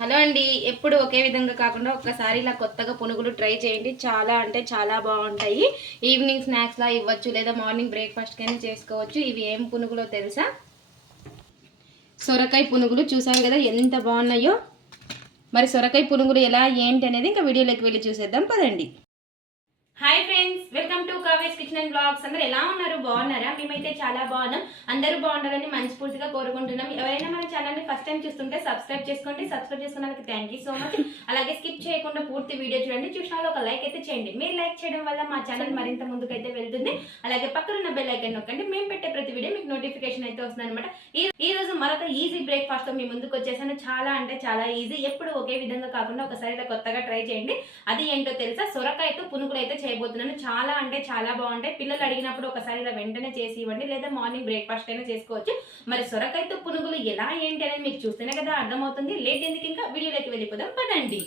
Hello అండి ఎప్పుడు ఒకే విధంగా కాకుండా ఒక్కసారి ఇలా కొత్తగా పునుగులు ట్రై చేయండి. చాలా అంటే చాలా బాగుంటాయి. ఈవినింగ్ స్నాక్స్లా ఇవ్వచ్చు లేదా మార్నింగ్ బ్రేక్ఫాస్ట్కైనా చేసుకోవచ్చు. ఇవి ఏం పునుగులో తెలుసా? సొరకాయ పునుగులు చూసాం కదా ఎంత బాగున్నాయో. మరి సొరకాయ పునుగులు ఎలా ఏంటి అనేది ఇంకా వీడియోలోకి వెళ్ళి చూసేద్దాం. పదండి. Hi friends welcome to Kaves kitchen and blogs అందరు ఎలా ఉన్నారు? బాగున్నారా? మేమైతే చాలా బాగున్నాం. అందరూ బాగుండాలని మనస్ఫూర్తిగా కోరుకుంటున్నాం. ఎవరైనా మన ఛానల్ని ఫస్ట్ టైం చూస్తుంటే సబ్స్క్రైబ్ చేసుకోండి. సబ్స్క్రైబ్ చేసుకున్నందుకు థ్యాంక్ యూ సో మచ్ అలాగే స్కిప్ చేయకుండా పూర్తి వీడియో చూడండి. చూసిన ఒక లైక్ అయితే చేయండి. మీరు లైక్ చేయడం వల్ల మా ఛానల్ మరింత ముందుకైతే వెళ్తుంది. అలాగే పక్కన ఉన్న బెల్ ఐకన్ నొక్కండి. మేము పెట్టే ప్రతి వీడియో మీకు నోటిఫికేషన్ అయితే వస్తుంది అనమాట ఈ రోజు మరొక ఈజీ బ్రేక్ఫాస్ట్తో మీ ముందుకు వచ్చేసాను. చాలా అంటే చాలా ఈజీ ఎప్పుడు ఒకే విధంగా కాకుండా ఒకసారి ఇలా కొత్తగా ట్రై చేయండి. అది ఏంటో తెలుసా? సొరకాయతో పునుగులు అయితే చేయబోతున్నాను. చాలా అంటే చాలా బాగుంటాయి. పిల్లలు అడిగినప్పుడు ఒకసారి ఇలా వెంటనే చేసి ఇవ్వండి లేదా మార్నింగ్ బ్రేక్ఫాస్ట్ అయినా చేసుకోవచ్చు. మరి సొరకాయతో పునుగులు ఎలా ఏంటి అనేది మీకు చూస్తేనే కదా అర్థమవుతుంది. లేట్ ఎందుకు ఇంకా? వీడియోలోకి వెళ్ళిపోదాం. పదండి.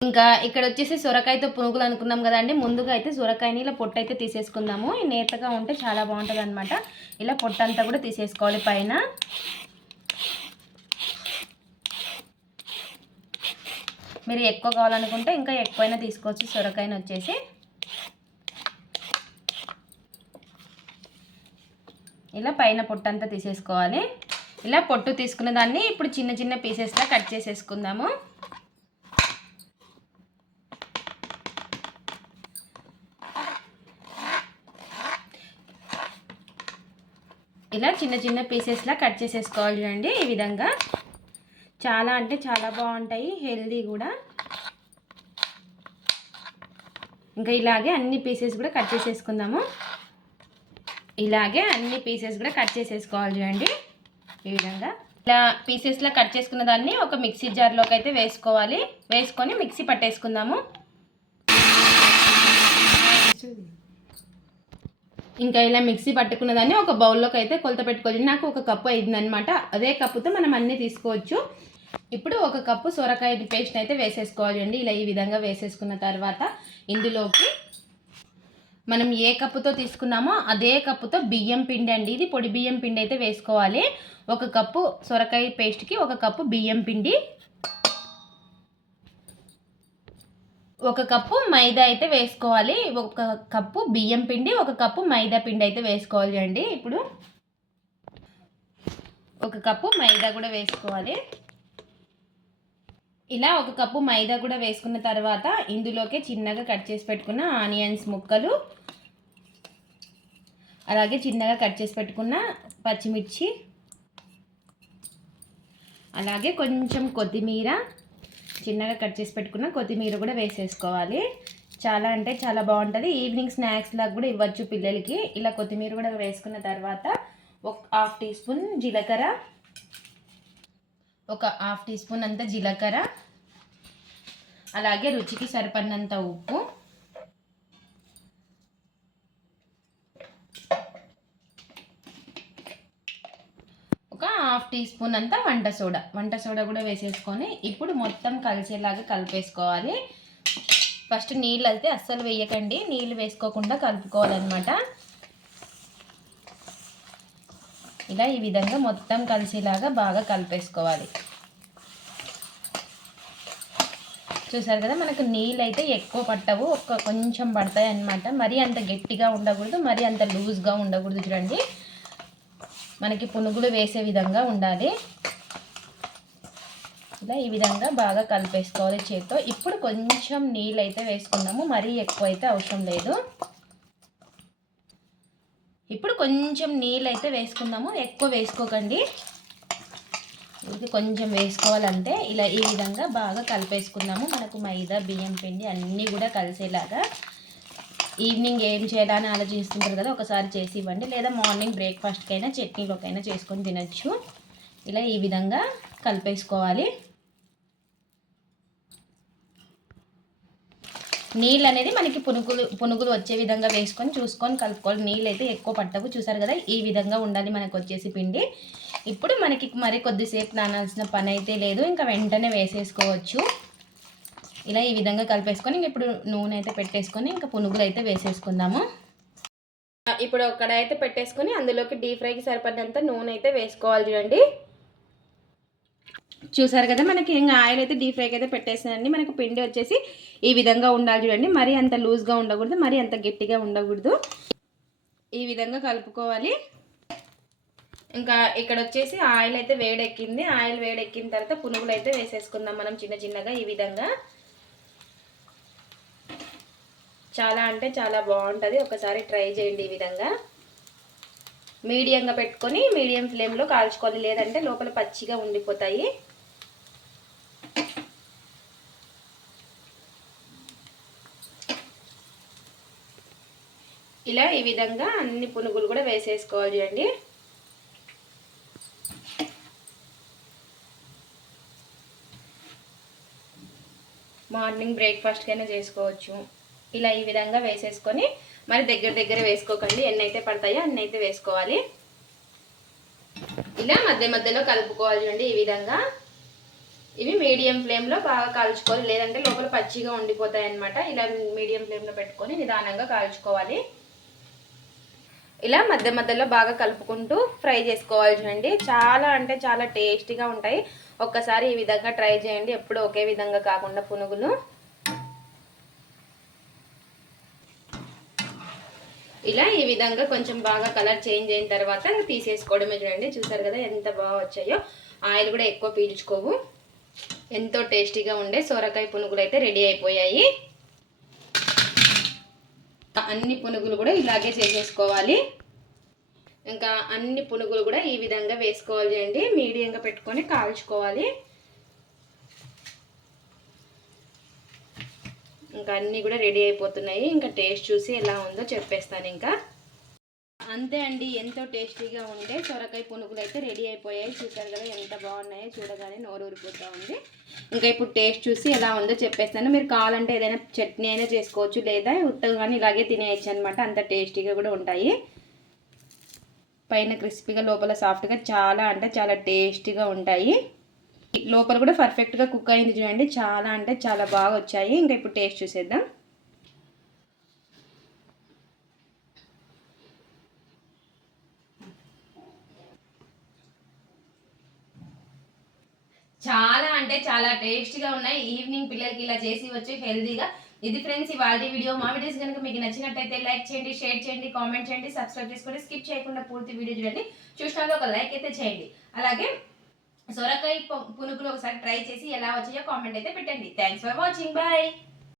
ఇంకా ఇక్కడ వచ్చేసి సొరకాయతో పునుగులు అనుకున్నాం కదండి. ముందుగా అయితే సొరకాయని ఇలా పొట్టు అయితే తీసేసుకుందాము. నేతగా ఉంటే చాలా బాగుంటుంది అనమాట ఇలా పొట్టంతా కూడా తీసేసుకోవాలి పైన. మీరు ఎక్కువ కావాలనుకుంటే ఇంకా ఎక్కువైనా తీసుకోవచ్చు. సొరకాయని వచ్చేసి ఇలా పైన పొట్టు అంతా తీసేసుకోవాలి. ఇలా పొట్టు తీసుకున్న దాన్ని ఇప్పుడు చిన్న చిన్న పీసెస్లా కట్ చేసేసుకుందాము. ఇలా చిన్న చిన్న పీసెస్లా కట్ చేసేసుకోవాలి చూడండి ఈ విధంగా. చాలా అంటే చాలా బాగుంటాయి హెల్దీ కూడా. ఇంకా ఇలాగే అన్ని పీసెస్ కూడా కట్ చేసేసుకుందాము. ఇలాగే అన్ని పీసెస్ కూడా కట్ చేసేసుకోవాలి చూడండి. ఈ విధంగా. ఇలా పీసెస్లో కట్ చేసుకున్న దాన్ని ఒక మిక్సీ జార్లోకి అయితే వేసుకోవాలి. వేసుకొని మిక్సీ పట్టేసుకుందాము. ఇంకా ఇలా మిక్సీ పట్టుకున్న దాన్ని ఒక బౌల్లోకి అయితే కొలత పెట్టుకోవాలి. నాకు ఒక కప్పు అయిందనమాట అదే కప్పుతో మనం అన్నీ తీసుకోవచ్చు. ఇప్పుడు ఒక కప్పు సొరకాయ పేస్ట్ అయితే వేసేసుకోవాలండి ఇలా ఈ విధంగా వేసేసుకున్న తర్వాత ఇందులోకి మనం ఏ కప్పుతో తీసుకున్నామో అదే కప్పుతో బియ్యం పిండి అండి ఇది పొడి బియ్యం పిండి అయితే వేసుకోవాలి. ఒక కప్పు సొరకాయ పేస్ట్కి ఒక కప్పు బియ్యం పిండి. ఒక కప్పు మైదా అయితే వేసుకోవాలి. ఒక కప్పు బియ్యం పిండి ఒక కప్పు మైదా పిండి అయితే వేసుకోవాలి అండి. ఇప్పుడు ఒక కప్పు మైదా కూడా వేసుకోవాలి. ఇలా ఒక కప్పు మైదా కూడా వేసుకున్న తర్వాత ఇందులోకి చిన్నగా కట్ చేసి పెట్టుకున్న ఆనియన్స్ ముక్కలు అలాగే చిన్నగా కట్ చేసి పెట్టుకున్న పచ్చిమిర్చి అలాగే కొంచెం కొత్తిమీర చిన్నగా కట్ చేసి పెట్టుకున్న కొత్తిమీర కూడా వేసేసుకోవాలి. చాలా అంటే చాలా బాగుంటుంది. ఈవినింగ్ స్నాక్స్ లాగా కూడా ఇవ్వచ్చు పిల్లలకి. ఇలా కొత్తిమీర కూడా వేసుకున్న తర్వాత ఒక హాఫ్ టీ స్పూన్ జీలకర్ర ఒక హాఫ్ టీ స్పూన్ అంత జీలకర్ర అలాగే రుచికి సరిపడినంత ఉప్పు. ఒక హాఫ్ టీ స్పూన్ అంతా వంట సోడా. వంట సోడా కూడా వేసేసుకొని ఇప్పుడు మొత్తం కలిసేలాగా కలిపేసుకోవాలి. ఫస్ట్ నీళ్ళు అయితే అస్సలు వేయకండి. నీళ్ళు వేసుకోకుండా కలుపుకోవాలన్నమాట. ఇలా ఈ విధంగా మొత్తం కలిసేలాగా బాగా కలిపేసుకోవాలి. చూసారు కదా మనకు నీళ్ళు అయితే ఎక్కువ పట్టవు ఒక కొంచెం పడతాయి అన్నమాట. మరీ అంత గట్టిగా ఉండకూడదు మరీ అంత లూజ్గా ఉండకూడదు చూడండి. మనకి పునుగులు వేసే విధంగా ఉండాలి. ఇలా ఈ విధంగా బాగా కలిపేసుకోవాలి చేతితో. ఇప్పుడు కొంచెం నీళ్ళు అయితే వేసుకున్నాము మరీ ఎక్కువ అయితే అవసరం లేదు. ఇప్పుడు కొంచెం నీళ్ళు అయితే వేసుకుందాము ఎక్కువ వేసుకోకండి. ఇది కొంచెం వేసుకోవాలంటే ఇలా ఈ విధంగా బాగా కలిపేసుకుందాము. మనకు మైదా బియ్యం పిండి అన్నీ కూడా కలిసేలాగా ఈవినింగ్ ఏం చేయాలని ఆలోచిస్తుంటారు కదా ఒకసారి చేసి ఇవ్వండి. లేదా మార్నింగ్ బ్రేక్ఫాస్ట్కైనా చట్నీలోకైనా చేసుకొని తినచ్చు. ఇలా ఈ విధంగా కలిపేసుకోవాలి. నీళ్ళు అనేది మనకి పునుగులు పునుగులు వచ్చే విధంగా వేసుకొని చూసుకొని కలుపుకోవాలి. నీళ్ళు అయితే ఎక్కువ పట్టవు. చూసారు కదా ఈ విధంగా ఉండాలి మనకు వచ్చేసి పిండి. ఇప్పుడు మనకి మరి కొద్దిసేపు నానాల్సిన పని అయితే లేదు. ఇంకా వెంటనే వేసేసుకోవచ్చు. ఇలా ఈ విధంగా కలిపేసుకొని ఇప్పుడు నూనె అయితే పెట్టేసుకొని ఇంకా పునుగులు అయితే వేసేసుకుందాము ఇప్పుడు ఒక అయితే పెట్టేసుకొని అందులోకి డీప్ ఫ్రైకి సరిపడినంత నూనె అయితే వేసుకోవాలి చూడండి. చూసారు కదా మనకి ఇంకా ఆయిల్ అయితే డీప్ ఫ్రైకి అయితే పెట్టేసానండి. మనకు పిండి వచ్చేసి ఈ విధంగా ఉండాలి చూడండి. మరీ అంత లూజ్గా ఉండకూడదు మరీ అంత గట్టిగా ఉండకూడదు. ఈ విధంగా కలుపుకోవాలి. ఇంకా ఇక్కడ వచ్చేసి ఆయిల్ అయితే వేడెక్కింది. ఆయిల్ వేడెక్కిన తర్వాత పునుగులు అయితే వేసేసుకుందాం మనం చిన్న చిన్నగా ఈ విధంగా. చాలా అంటే చాలా బాగుంటుంది. ఒకసారి ట్రై చేయండి ఈ విధంగా. మీడియంగా పెట్టుకొని మీడియం ఫ్లేమ్లో కాల్చుకోవాలి. లేదంటే లోపల పచ్చిగా ఉండిపోతాయి. ఇలా ఈ విధంగా అన్ని పునుగులు కూడా వేసేసుకోవాలి అండి. మార్నింగ్ బ్రేక్ఫాస్ట్కైనా చేసుకోవచ్చు. ఇలా ఈ విధంగా వేసేసుకొని మరి దగ్గర దగ్గర వేసుకోకండి. ఎన్ని అయితే పడతాయో అన్ని అయితే వేసుకోవాలి. ఇలా మధ్య మధ్యలో కలుపుకోవాలి చూడండి ఈ విధంగా. ఇవి మీడియం ఫ్లేమ్లో బాగా కాల్చుకోవాలి. లేదంటే లోపల పచ్చిగా ఉండిపోతాయి అనమాట ఇలా మీడియం ఫ్లేమ్లో పెట్టుకొని నిదానంగా కాల్చుకోవాలి. ఇలా మధ్య మధ్యలో బాగా కలుపుకుంటూ ఫ్రై చేసుకోవాలి చూడండి. చాలా అంటే చాలా టేస్టీగా ఉంటాయి. ఒక్కసారి ఈ విధంగా ట్రై చేయండి. ఎప్పుడు ఒకే విధంగా కాకుండా పునుగులు. ఇలా ఈ విధంగా కొంచెం బాగా కలర్ చేంజ్ అయిన తర్వాత తీసేసుకోవడమే చూడండి. చూసారు కదా ఎంత బాగా వచ్చాయో. ఆయిల్ కూడా ఎక్కువ పీల్చుకోవు. ఎంతో టేస్టీగా ఉండే సొరకాయ పునుగులు అయితే రెడీ అయిపోయాయి. అన్ని పునుగులు కూడా ఇలాగే చేసేసుకోవాలి. ఇంకా అన్ని పునుగులు కూడా ఈ విధంగా వేసుకోవాలి అండి. మీడియంగా పెట్టుకొని కాల్చుకోవాలి. ఇంకా అన్నీ కూడా రెడీ అయిపోతున్నాయి. ఇంకా టేస్ట్ చూసి ఎలా ఉందో చెప్పేస్తాను ఇంకా. అంతే అండి ఎంతో టేస్టీగా ఉండే సొరకాయ పునుగులు అయితే రెడీ అయిపోయాయి. చూసారు కదా ఎంత బాగున్నాయో చూడగానే నోరు ఊరిపోతూ ఉంది. ఇంకా ఇప్పుడు టేస్ట్ చూసి ఎలా ఉందో చెప్పేస్తాను. మీరు కావాలంటే ఏదైనా చట్నీ అయినా చేసుకోవచ్చు లేదా ఉత్తగా కానీ ఇలాగే తినేయచ్చు అనమాట అంత టేస్టీగా కూడా ఉంటాయి. పైన క్రిస్పీగా లోపల సాఫ్ట్గా చాలా అంటే చాలా టేస్టీగా ఉంటాయి. లోపల కూడా పర్ఫెక్ట్గా కుక్ అయింది చూడండి. చాలా అంటే చాలా బాగా వచ్చాయి. ఇంకా ఇప్పుడు టేస్ట్ చూసేద్దాం చాలా అంటే చాలా టేస్టీగా ఉన్నాయి. ఈవినింగ్ పిల్లలకి ఇలా చేసి వచ్చి హెల్తీగా. ఇది ఫ్రెండ్స్ ఇవాళ వీడియో. మా వీడియోస్ కనుక మీకు నచ్చినట్టయితే లైక్ చేయండి షేర్ చేయండి కామెంట్ చేయండి సబ్స్క్రైబ్ చేసుకోండి స్కిప్ చేయకుండా పూర్తి వీడియో చూడండి. చూసినాక ఒక లైక్ అయితే చేయండి. అలాగే సొరకాయ పునుగులు ఒకసారి ట్రై చేసి ఎలా వచ్చాయో కామెంట్ అయితే పెట్టండి. Thanks for watching bye